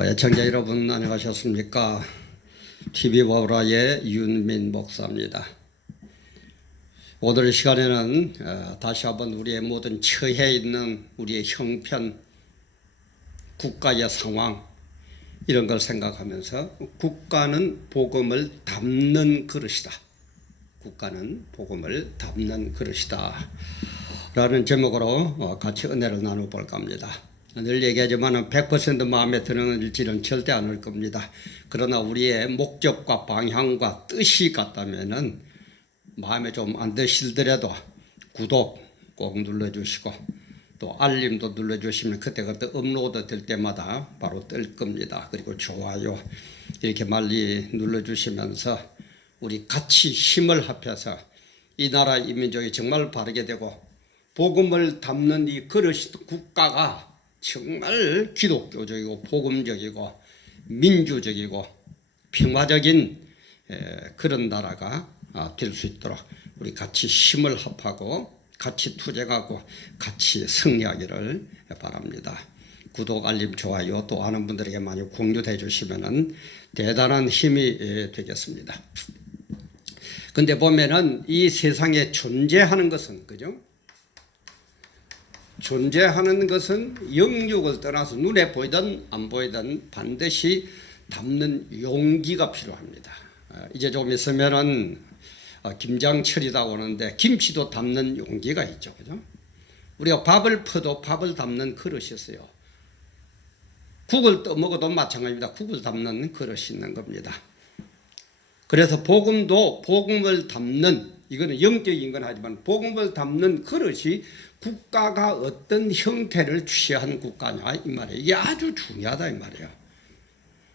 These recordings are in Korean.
애청자 여러분 안녕하셨습니까? TV와우라의 윤민 목사입니다. 오늘 시간에는 다시 한번 우리의 모든 처해 있는 우리의 형편, 국가의 상황 이런 걸 생각하면서 국가는 복음을 담는 그릇이다. 국가는 복음을 담는 그릇이다. 라는 제목으로 같이 은혜를 나눠볼까 합니다. 늘 얘기하지만 100% 마음에 드는지는 절대 않을 겁니다. 그러나 우리의 목적과 방향과 뜻이 같다면 마음에 좀 안 드시더라도 구독 꼭 눌러주시고 또 알림도 눌러주시면 그때그때 업로드 될 때마다 바로 뜰 겁니다. 그리고 좋아요 이렇게 많이 눌러주시면서 우리 같이 힘을 합해서 이 나라 이 민족이 정말 바르게 되고 복음을 담는 이 그릇 국가가 정말 기독교적이고 복음적이고 민주적이고 평화적인 그런 나라가 될 수 있도록 우리 같이 힘을 합하고 같이 투쟁하고 같이 승리하기를 바랍니다. 구독, 알림, 좋아요 또 아는 분들에게 많이 공유해 주시면 대단한 힘이 되겠습니다. 근데 보면은 이 세상에 존재하는 것은 그죠? 존재하는 것은 영역을 떠나서 눈에 보이든 안 보이든 반드시 담는 용기가 필요합니다. 이제 좀 있으면은 김장철이다 오는데 김치도 담는 용기가 있죠. 그죠? 우리가 밥을 퍼도 밥을 담는 그릇이 있어요. 국을 떠먹어도 마찬가지입니다. 국을 담는 그릇이 있는 겁니다. 그래서 복음도 복음을 담는 이거는 영적인 건 하지만 복음을 담는 그릇이 국가가 어떤 형태를 취한 국가냐 이 말이에요. 이게 아주 중요하다 이 말이에요.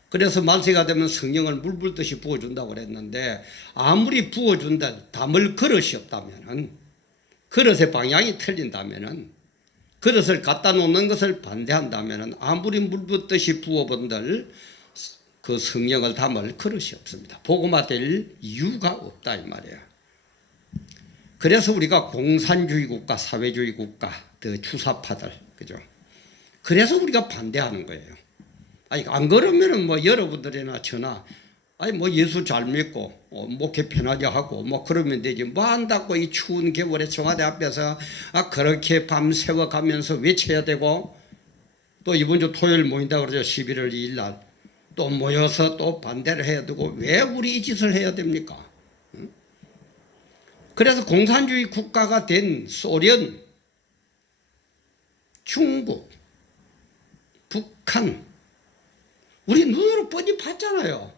그래서 말세가 되면 성령을 물 붓듯이 부어준다고 그랬는데 아무리 부어준다 담을 그릇이 없다면은 그릇의 방향이 틀린다면은 그릇을 갖다 놓는 것을 반대한다면은 아무리 물 붓듯이 부어본들 그 성령을 담을 그릇이 없습니다. 복음화될 이유가 없다 이 말이에요. 그래서 우리가 공산주의 국가, 사회주의 국가, 더 주사파들, 그죠? 그래서 우리가 반대하는 거예요. 아니, 안 그러면은 뭐 여러분들이나 저나, 아니, 뭐 예수 잘 믿고, 목회 편하게 하고, 뭐 그러면 되지. 뭐 한다고 이 추운 겨울에 청와대 앞에서 그렇게 밤새워 가면서 외쳐야 되고, 또 이번 주 토요일 모인다 그러죠. 11월 2일 날. 또 모여서 또 반대를 해야 되고, 왜 우리 이 짓을 해야 됩니까? 그래서 공산주의 국가가 된 소련, 중국, 북한 우리 눈으로 뻔히 봤잖아요.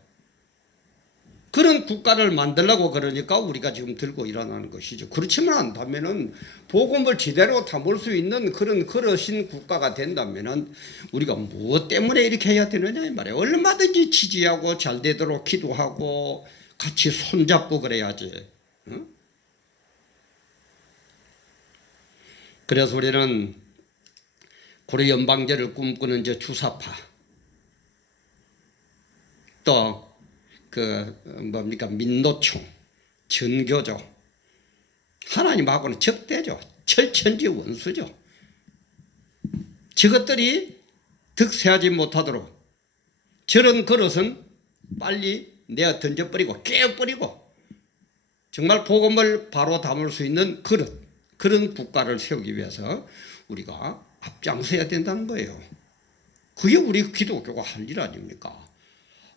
그런 국가를 만들려고 그러니까 우리가 지금 들고 일어나는 것이죠. 그렇지만 않다면은 복음을 제대로 담을 수 있는 그런 그릇인 국가가 된다면은 우리가 무엇 때문에 이렇게 해야 되느냐 이 말이에요. 얼마든지 지지하고 잘 되도록 기도하고 같이 손잡고 그래야지. 응? 그래서 우리는 고려 연방제를 꿈꾸는 저 주사파 또 그 뭡니까 민노총 전교조 하나님하고는 적대죠. 철천지 원수죠. 저것들이 득세하지 못하도록 저런 그릇은 빨리 내어 던져버리고 깨어버리고 정말 복음을 바로 담을 수 있는 그릇 그런 국가를 세우기 위해서 우리가 앞장서야 된다는 거예요. 그게 우리 기독교가 할 일 아닙니까?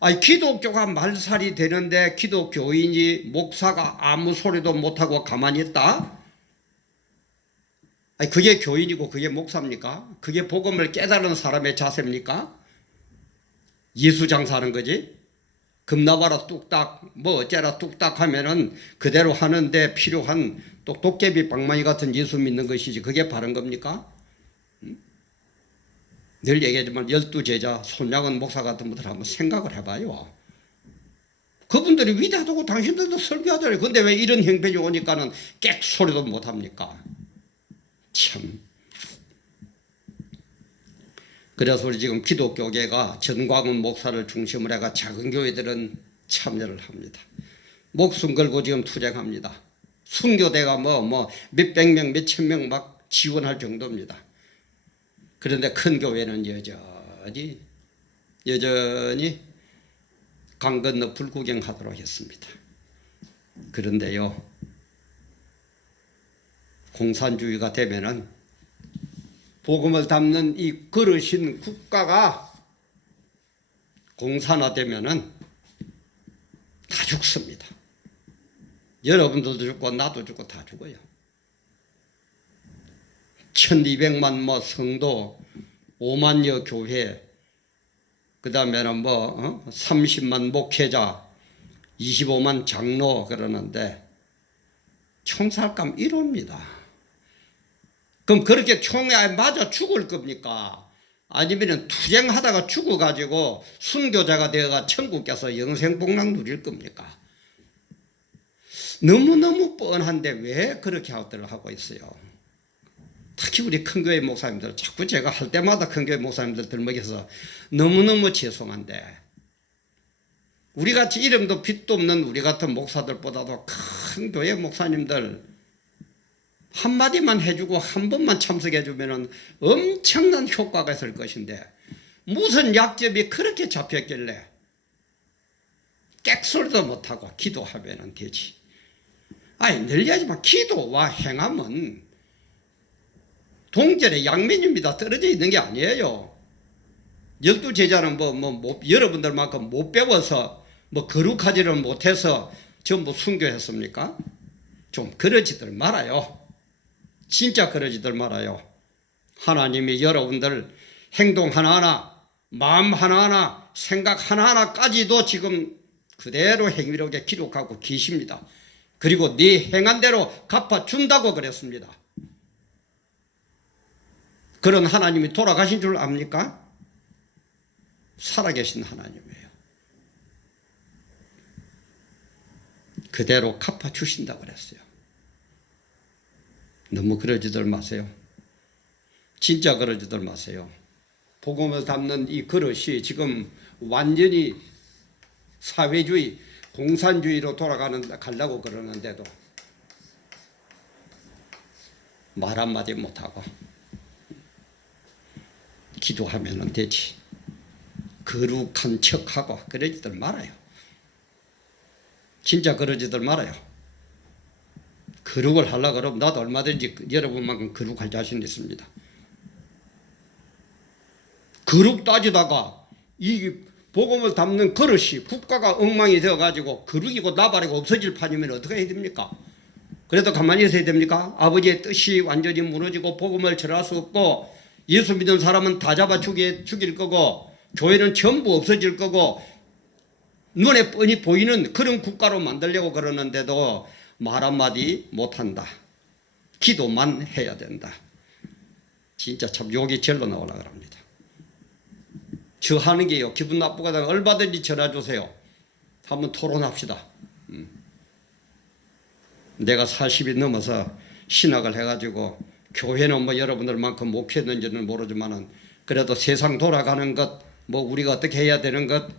아니, 기독교가 말살이 되는데 기독교인이 목사가 아무 소리도 못하고 가만히 있다? 아니, 그게 교인이고 그게 목사입니까? 그게 복음을 깨달은 사람의 자세입니까? 예수 장사하는 거지? 금나봐라 뚝딱 뭐 어째라 뚝딱 하면은 그대로 하는데 필요한 또 도깨비 방망이 같은 예수 믿는 것이지 그게 바른 겁니까? 늘 얘기하지만 12제자 손양은 목사 같은 분들 한번 생각을 해봐요. 그분들이 위대하다고 당신들도 설교하잖아요. 근데 왜 이런 형편이 오니까는 객 소리도 못합니까? 참. 그래서 우리 지금 기독교계가 전광훈 목사를 중심으로 해가 작은 교회들은 참여를 합니다. 목숨 걸고 지금 투쟁합니다. 순교대가 뭐 몇백 명, 몇천 명 막 지원할 정도입니다. 그런데 큰 교회는 여전히 여전히 강 건너 불구경하도록 했습니다. 그런데요, 공산주의가 되면은 복음을 담는 이 그릇인 국가가 공산화되면은 다 죽습니다. 여러분들도 죽고 나도 죽고 다 죽어요. 1200만 뭐 성도, 5만여 교회, 그 다음에는 30만 목회자, 25만 장로 그러는데 총살감 1호입니다. 그럼 그렇게 총에 맞아 죽을 겁니까? 아니면 투쟁하다가 죽어가지고 순교자가 되어가 천국 가서 영생복락 누릴 겁니까? 너무너무 뻔한데 왜 그렇게 하고 있어요? 특히 우리 큰교회 목사님들, 자꾸 제가 할 때마다 큰교회 목사님들 들먹여서 너무너무 죄송한데, 우리같이 이름도 빛도 없는 우리 같은 목사들보다도 큰 교회 목사님들 한마디만 해주고 한 번만 참석해주면 엄청난 효과가 있을 것인데, 무슨 약점이 그렇게 잡혔길래 객설도 못하고 기도하면 되지. 아니, 늘리하지만 기도와 행함은 동전의 양면입니다. 떨어져 있는 게 아니에요. 12제자는 여러분들만큼 못 배워서 거룩하지를 못해서 전부 순교했습니까? 좀 그러지들 말아요. 진짜 그러지들 말아요. 하나님이 여러분들 행동 하나하나, 마음 하나하나, 생각 하나하나까지도 지금 그대로 행위롭게 기록하고 계십니다. 그리고 네 행한 대로 갚아준다고 그랬습니다. 그런 하나님이 돌아가신 줄 압니까? 살아계신 하나님이에요. 그대로 갚아주신다고 그랬어요. 너무 그러지들 마세요. 진짜 그러지들 마세요. 복음을 담는 이 그릇이 지금 완전히 사회주의, 공산주의로 가려고 그러는데도 말 한마디 못하고 기도하면 되지. 거룩한 척하고 그러지들 말아요. 진짜 그러지들 말아요. 거룩을 하려고 그러면 나도 얼마든지 여러분만큼 거룩할 자신 있습니다. 거룩 따지다가 이 복음을 담는 그릇이 국가가 엉망이 되어가지고 거룩이고 나발이고 없어질 판이면 어떻게 해야 됩니까? 그래도 가만히 있어야 됩니까? 아버지의 뜻이 완전히 무너지고 복음을 전할 수 없고 예수 믿는 사람은 다 잡아 죽일 거고 교회는 전부 없어질 거고 눈에 뻔히 보이는 그런 국가로 만들려고 그러는데도 말 한마디 못한다. 기도만 해야 된다. 진짜 참 욕이 절로 나오려고 합니다. 저 하는 게요, 기분 나쁘거나 얼마든지 전화 주세요. 한번 토론합시다. 내가 40이 넘어서 신학을 해가지고 교회는 여러분들만큼 목회했는지는 모르지만은 그래도 세상 돌아가는 것, 우리가 어떻게 해야 되는 것,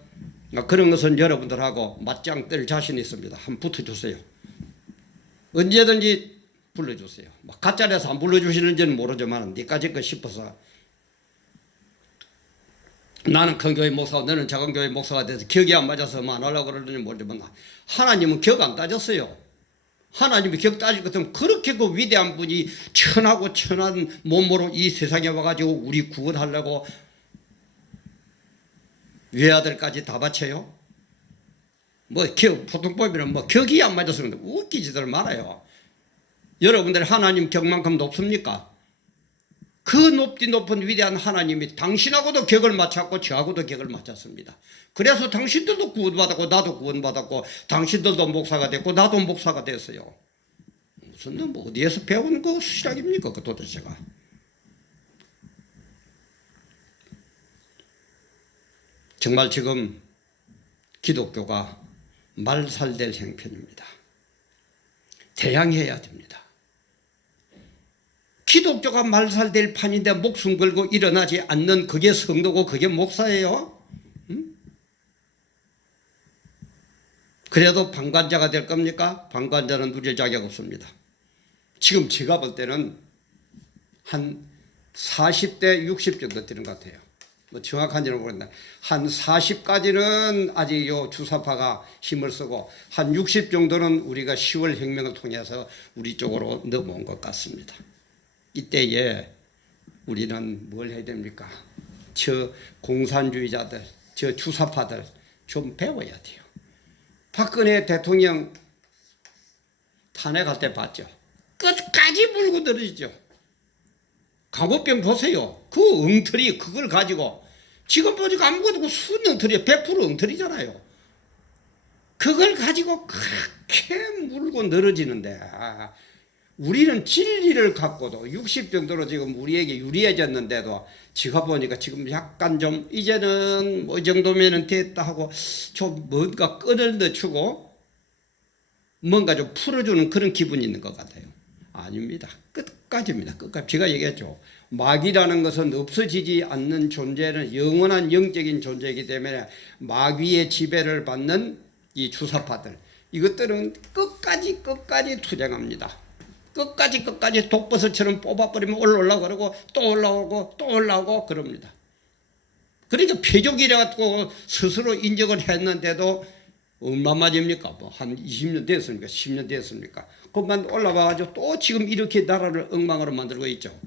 그런 것은 여러분들하고 맞짱 뜰 자신 있습니다. 한번 붙어주세요. 언제든지 불러주세요. 가짜라서 안 불러주시는지는 모르지만 니까지 거 싶어서 나는 큰 교회 목사가 너는 작은 교회 목사가 돼서 격이 안 맞아서 안 하려고 그러는지 모르지만 하나님은 격 안 따졌어요. 하나님이 격 따질 것 같으면 그렇게 그 위대한 분이 천하고 천한 몸으로 이 세상에 와가지고 우리 구원하려고 외아들까지 다 바쳐요. 보통법이는 격이 안 맞아서 그런데 웃기지들 말아요. 여러분들 하나님 격만큼 높습니까? 그 높은 위대한 하나님이 당신하고도 격을 맞췄고 저하고도 격을 맞췄습니다. 그래서 당신들도 구원받았고 나도 구원받았고 당신들도 목사가 됐고 나도 목사가 됐어요. 무슨 어디에서 배운 그 수작입니까? 그 도대체가. 정말 지금 기독교가 말살될 형편입니다. 대항해야 됩니다. 기독교가 말살될 판인데 목숨 걸고 일어나지 않는 그게 성도고 그게 목사예요? 그래도 방관자가 될 겁니까? 방관자는 누릴 자격 없습니다. 지금 제가 볼 때는 한 40대 60 정도 되는 것 같아요. 뭐 정확한지는 모르겠는데 한 40까지는 아직 요 주사파가 힘을 쓰고 한 60 정도는 우리가 10월 혁명을 통해서 우리 쪽으로 넘어온 것 같습니다. 이때에 우리는 뭘 해야 됩니까? 저 공산주의자들, 저 주사파들 좀 배워야 돼요. 박근혜 대통령 탄핵할 때 봤죠. 끝까지 물고 늘어지죠. 광우병 보세요. 그 엉터리 그걸 가지고 지금 보니까 아무것도 없고 순 엉터리에 100% 엉터리잖아요. 그걸 가지고 그렇게 물고 늘어지는데 우리는 진리를 갖고도 60 정도로 지금 우리에게 유리해졌는데도 제가 보니까 지금 약간 좀 이제는 뭐 이 정도면은 됐다 하고 좀 뭔가 끈을 늦추고 뭔가 좀 풀어주는 그런 기분이 있는 것 같아요. 아닙니다. 끝까지입니다. 끝까지. 제가 얘기했죠. 마귀라는 것은 없어지지 않는 존재는 영원한 영적인 존재이기 때문에 마귀의 지배를 받는 이 주사파들 이것들은 끝까지 투쟁합니다. 끝까지 독버섯처럼 뽑아버리면 올라오고 그러고 또 올라오고 또 올라오고 그럽니다. 그러니까 패족이라고 스스로 인정을 했는데도 얼마 맞습니까? 뭐 한 20년 됐습니까? 10년 됐습니까? 그만 올라와가지고 또 지금 이렇게 나라를 엉망으로 만들고 있죠.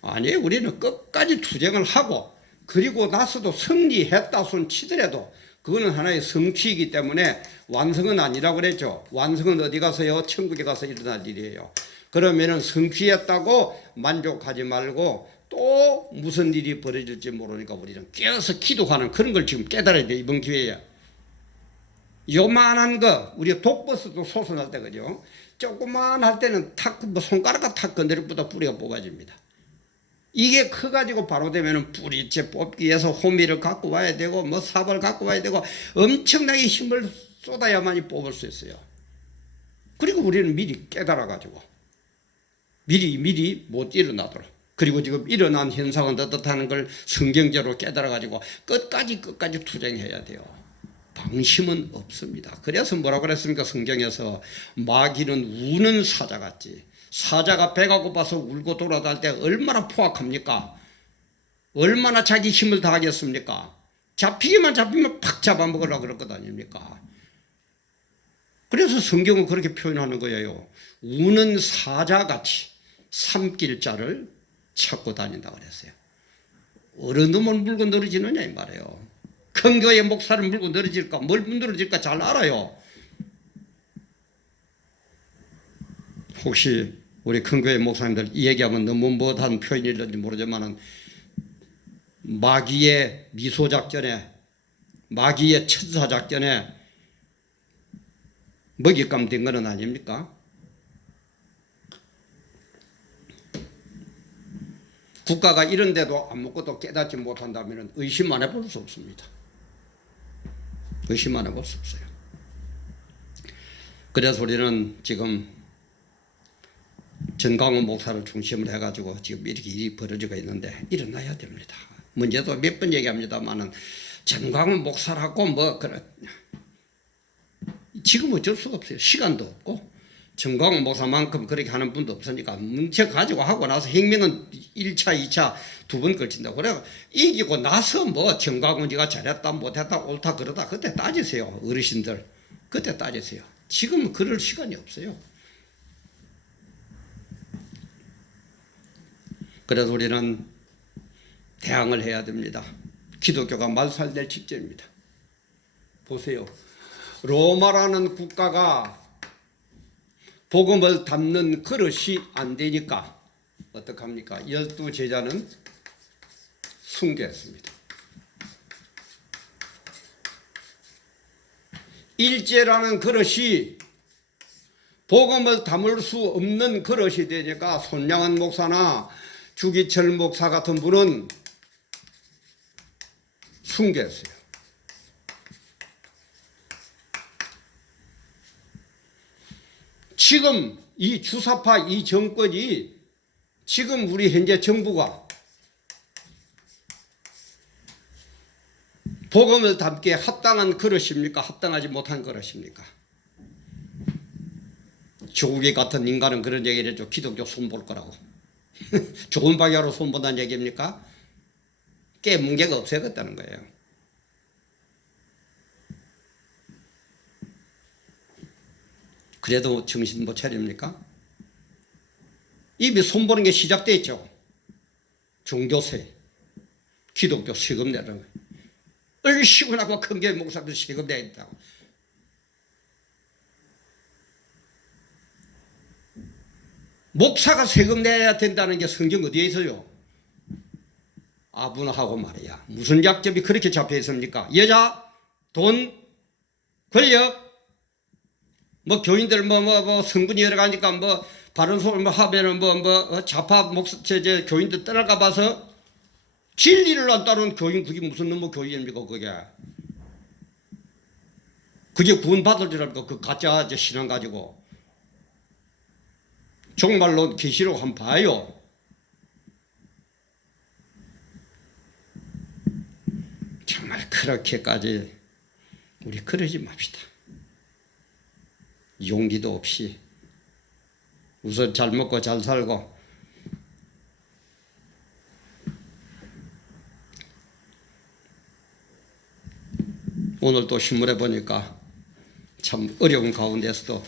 아니, 우리는 끝까지 투쟁을 하고 그리고 나서도 승리했다 손 치더라도 그거는 하나의 성취이기 때문에 완성은 아니라고 그랬죠. 완성은 어디 가서요? 천국에 가서 일어날 일이에요. 그러면은 성취했다고 만족하지 말고 또 무슨 일이 벌어질지 모르니까 우리는 깨어서 기도하는 그런 걸 지금 깨달아야 돼. 이번 기회에. 요만한 거 우리가 독버섯도 소선할 때 그죠. 조그만 할 때는 탁 뭐 손가락과 탁 건드려보다 뿌리가 뽑아집니다. 이게 커가지고 바로 되면은 뿌리째 뽑기 위해서 호미를 갖고 와야 되고 뭐 삽을 갖고 와야 되고 엄청나게 힘을 쏟아야만이 뽑을 수 있어요. 그리고 우리는 미리 깨달아가지고 미리 못 일어나도록 그리고 지금 일어난 현상은 어떻다는 걸 성경적으로 깨달아가지고 끝까지 투쟁해야 돼요. 방심은 없습니다. 그래서 뭐라고 그랬습니까? 성경에서 마귀는 우는 사자같이 사자가 배가 고파서 울고 돌아다닐 때 얼마나 포악합니까? 얼마나 자기 힘을 다하겠습니까? 잡히면 팍 잡아먹으려고 그럴 것 아닙니까? 그래서 성경은 그렇게 표현하는 거예요. 우는 사자같이 삼킬 자를 찾고 다닌다고 그랬어요. 어느 놈을 물고 늘어지느냐 이 말이에요. 큰 교회 목사를 물고 늘어질까 뭘 늘어질까 잘 알아요. 혹시 우리 큰 교회 목사님들 이 얘기하면 너무 못한 표현일지 모르지만은 마귀의 미소 작전에 마귀의 천사 작전에 먹잇감 된 것은 아닙니까? 국가가 이런데도 아무것도 깨닫지 못한다면 의심 안 해볼 수 없습니다. 의심 안 해볼 수 없어요. 그래서 우리는 지금 전광훈 목사를 중심으로 해가지고 지금 이렇게 일이 벌어지고 있는데 일어나야 됩니다. 문제도 몇 번 얘기합니다만은 전광훈 목사라고 뭐 그래 지금 어쩔 수가 없어요. 시간도 없고 전광훈 목사만큼 그렇게 하는 분도 없으니까 뭉쳐가지고 하고 나서 혁명은 1차, 2차 두 번 걸친다고. 그래 이기고 나서 뭐 전광훈이가 잘했다 못했다 옳다 그러다 그때 따지세요. 어르신들 그때 따지세요. 지금은 그럴 시간이 없어요. 그래서 우리는 대항을 해야 됩니다. 기독교가 말살될 직전입니다. 보세요. 로마라는 국가가 복음을 담는 그릇이 안 되니까 어떡합니까? 12제자는 순교했습니다. 일제라는 그릇이 복음을 담을 수 없는 그릇이 되니까 손양은 목사나 주기철 목사 같은 분은 순교했어요. 지금 이 주사파 이 정권이 지금 우리 현재 정부가 복음을 담기에 합당한 그릇입니까? 합당하지 못한 그릇입니까? 조국이 같은 인간은 그런 얘기를 했죠. 기독교 손볼 거라고. 좋은 방향으로 손본다는 얘기입니까? 쉽게 문제가 없어졌다는 거예요. 그래도 정신 못 차립니까? 입이 손보는 게 시작됐죠. 종교세, 기독교 세금 내라는 거예요. 얼씨구나고 큰 교회 목사들 세금 내야 된다고. 목사가 세금 내야 된다는 게 성경 어디에 있어요? 아분하고 말이야. 무슨 약점이 그렇게 잡혀 있습니까? 여자, 돈, 권력, 뭐 교인들 뭐 성분이 여러 가니까 뭐 바른 소리 하면은 좌파 목사제 교인들 떠나가 봐서 진리를 안 따르는 교인, 그게 무슨 놈의 교인입니까 그게? 그게 구원받을 줄 알고 그 가짜 신앙 가지고 정말로 계시록 한번 봐요. 정말 그렇게까지 우리 그러지 맙시다. 용기도 없이 우선 잘 먹고 잘 살고 오늘 또 신문에 보니까 참 어려운 가운데서도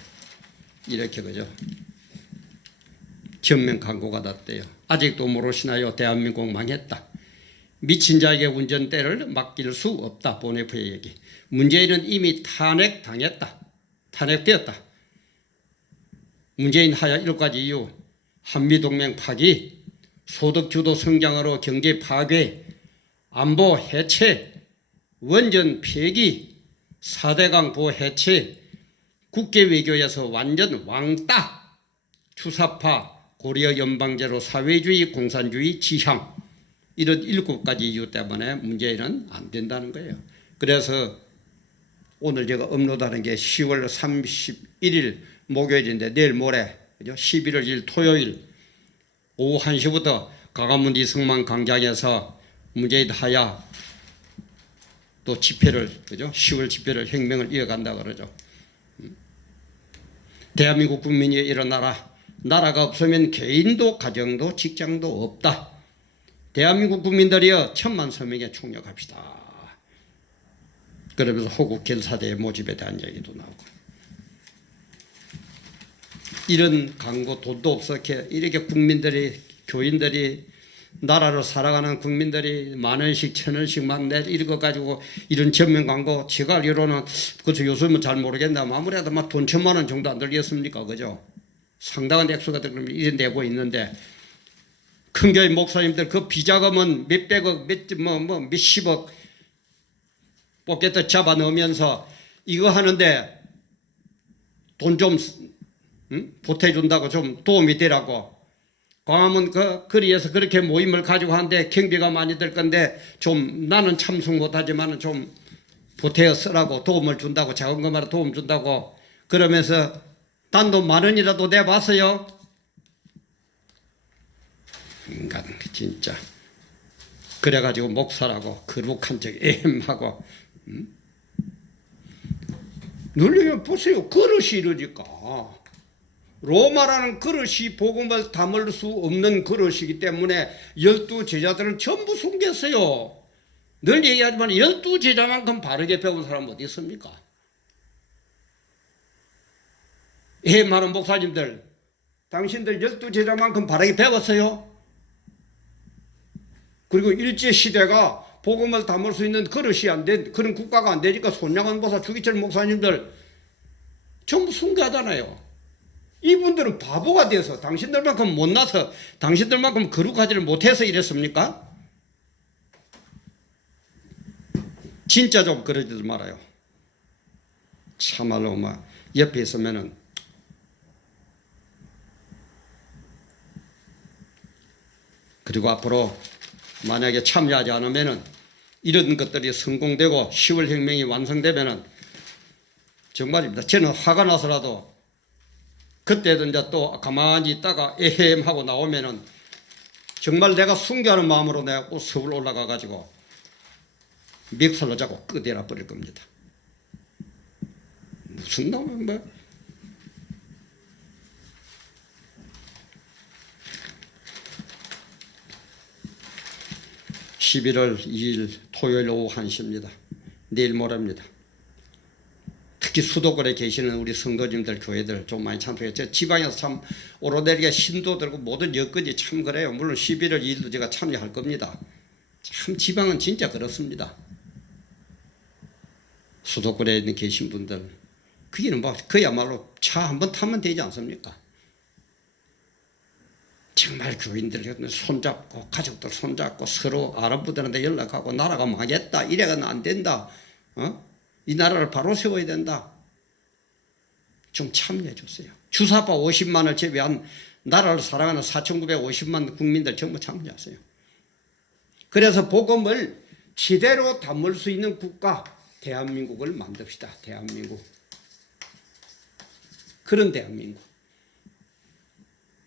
이렇게 그죠 전면 광고가 났대요. 아직도 모르시나요? 대한민국 망했다. 미친 자에게 운전대를 맡길 수 없다. 보네프의 얘기. 문재인은 이미 탄핵당했다. 탄핵되었다. 문재인 하야 7가지 이유: 한미동맹 파기, 소득주도 성장으로 경제 파괴, 안보 해체, 원전 폐기, 4대강 보호 해체, 국제외교에서 완전 왕따, 주사파, 고려 연방제로 사회주의, 공산주의 지향, 이런 7가지 이유 때문에 문재인은 안 된다는 거예요. 그래서 오늘 제가 업로드하는 게 10월 31일 목요일인데 내일 모레 11월 1일 토요일 오후 1시부터 광화문 이승만 광장에서 문재인 하야 또 집회를 그죠? 10월 집회를 혁명을 이어간다 그러죠. 대한민국 국민이 일어나라. 나라가 없으면 개인도 가정도 직장도 없다. 대한민국 국민들이여 1000만 서명에 총력합시다. 그러면서 호국 결사대의 모집에 대한 얘기도 나오고 이런 광고 돈도 없어 이렇게 국민들이 교인들이 나라를 살아가는 국민들이 10,000원씩 1,000원씩 막 내 이런 거 가지고 이런 전면 광고 제가 알기로는 그래서 요즘은 잘 모르겠는데 아무래도 막 돈 1,000만 원 정도 안 들겠습니까 그죠? 상당한 액수가 들면 이런 내고 있는데 큰 교회 목사님들 그 비자금은 몇백억 몇십억 뽑겠다 잡아 넣으면서 이거 하는데 돈 좀 보태준다고 좀 도움이 되라고 광화문 그 거리에서 그렇게 모임을 가지고 하는데 경비가 많이 들 건데 좀 나는 참석 못하지만 좀 보태어 쓰라고 도움을 준다고 작은 것마다 도움 준다고 그러면서 단돈 10,000원이라도 내봤어요. 인간 진짜 그래가지고 목사라고 거룩한 척 애엠하고 눌리면 보세요. 그릇이 이러니까 로마라는 그릇이 복음을 담을 수 없는 그릇이기 때문에 12제자들은 전부 숨겼어요. 늘 얘기하지만 12제자만큼 바르게 배운 사람 어디 있습니까? 많은 목사님들 당신들 12제자만큼 바르게 배웠어요? 그리고 일제시대가 복음을 담을 수 있는 그릇이 안 된 그런 국가가 안 되니까 손양원 보사 주기철 목사님들 전부 순교하잖아요. 이분들은 바보가 돼서 당신들만큼 못나서 당신들만큼 거룩하지를 못해서 이랬습니까? 진짜 좀 그러지 말아요. 참말로 막 옆에 있으면은 그리고 앞으로 만약에 참여하지 않으면은 이런 것들이 성공되고 10월 혁명이 완성되면은 정말입니다. 저는 화가 나서라도 그때도 이제 또 가만히 있다가 에헴 하고 나오면은 정말 내가 순교하는 마음으로 내가 꼭 서울 올라가 가지고 멱살로 잡고 끄대라 버릴 겁니다. 무슨 놈은 뭐 11월 2일 토요일 오후 1시입니다. 내일 모레입니다. 특히 수도권에 계시는 우리 성도님들, 교회들 좀 많이 참석해요. 저 지방에서 참 오르내리게 신도 들고 모든 여건이 참 그래요. 물론 11월 2일도 제가 참여할 겁니다. 참 지방은 진짜 그렇습니다. 수도권에 있는 계신 분들, 그게는 뭐 그야말로 차 한번 타면 되지 않습니까? 정말 교인들 손잡고 가족들 손잡고 서로 아랍부들한테 연락하고 나라가 망했다, 이래가는 안 된다, 이 나라를 바로 세워야 된다. 좀 참여해 주세요. 주사파 50만을 제외한 나라를 사랑하는 4,950만 국민들 전부 참여하세요. 그래서 복음을 제대로 담을 수 있는 국가, 대한민국을 만듭시다. 대한민국. 그런 대한민국.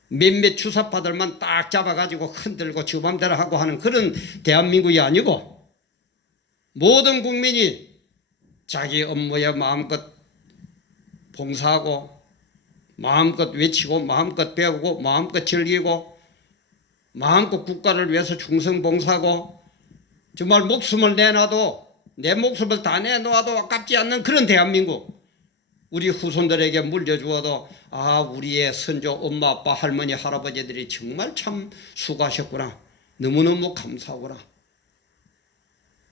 몇몇 주사파들만 딱 잡아가지고 흔들고 주맘대로 하고 하는 그런 대한민국이 아니고 모든 국민이 자기 업무에 마음껏 봉사하고 마음껏 외치고 마음껏 배우고 마음껏 즐기고 마음껏 국가를 위해서 충성봉사하고 정말 목숨을 내놔도 내 목숨을 다 내놓아도 아깝지 않는 그런 대한민국, 우리 후손들에게 물려주어도 아, 우리의 선조 엄마 아빠 할머니 할아버지들이 정말 참 수고하셨구나, 너무너무 감사하구나,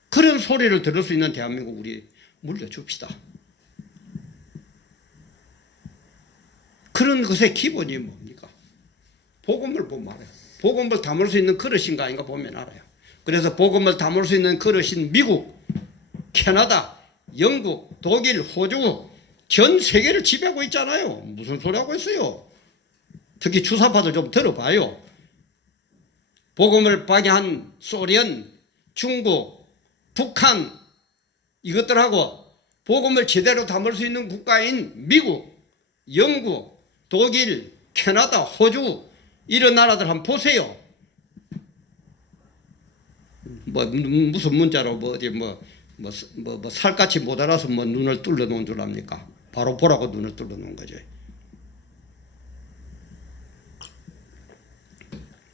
그런 소리를 들을 수 있는 대한민국 우리 물려줍시다. 그런 것의 기본이 뭡니까? 복음을 보면 알아요. 복음을 담을 수 있는 그릇인가 아닌가 보면 알아요. 그래서 복음을 담을 수 있는 그릇인 미국, 캐나다, 영국, 독일, 호주, 전 세계를 지배하고 있잖아요. 무슨 소리 하고 있어요? 특히 주사파들 좀 들어봐요. 복음을 방해한 소련, 중국, 북한, 이것들하고 복음을 제대로 담을 수 있는 국가인 미국, 영국, 독일, 캐나다, 호주, 이런 나라들 한번 보세요. 무슨 문자로 살갗이 못 알아서 눈을 뚫려 놓은 줄 압니까? 바로 보라고 눈을 뚫려 놓은 거죠.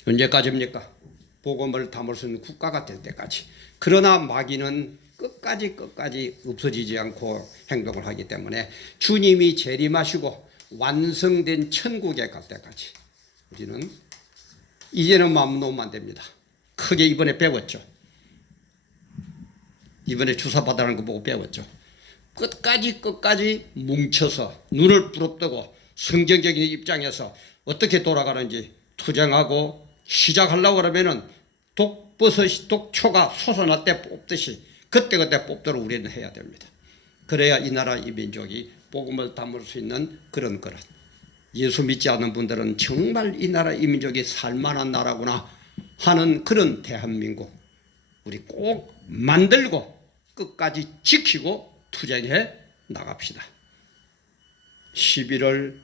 언제까지입니까? 복음을 담을 수 있는 국가가 될 때까지. 그러나 마귀는 끝까지 없어지지 않고 행동을 하기 때문에 주님이 재림하시고 완성된 천국에 갈 때까지 우리는 이제는 마음 놓으면 안 됩니다. 크게 이번에 배웠죠. 이번에 주사받아라는 거 보고 배웠죠. 끝까지 뭉쳐서 눈을 부릅뜨고 성경적인 입장에서 어떻게 돌아가는지 투쟁하고 시작하려고 그러면은 독버섯이 독초가 솟아날 때 뽑듯이 그때그때 뽑도록 우리는 해야 됩니다. 그래야 이 나라 이 민족이 복음을 담을 수 있는 그런 거라. 예수 믿지 않는 분들은 정말 이 나라 이 민족이 살만한 나라구나 하는 그런 대한민국 우리 꼭 만들고 끝까지 지키고 투쟁해 나갑시다. 11월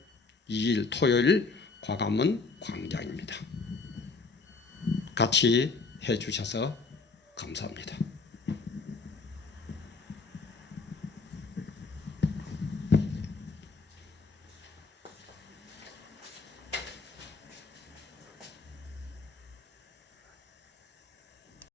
2일 토요일 과감은 광장입니다. 같이 해 주셔서 감사합니다.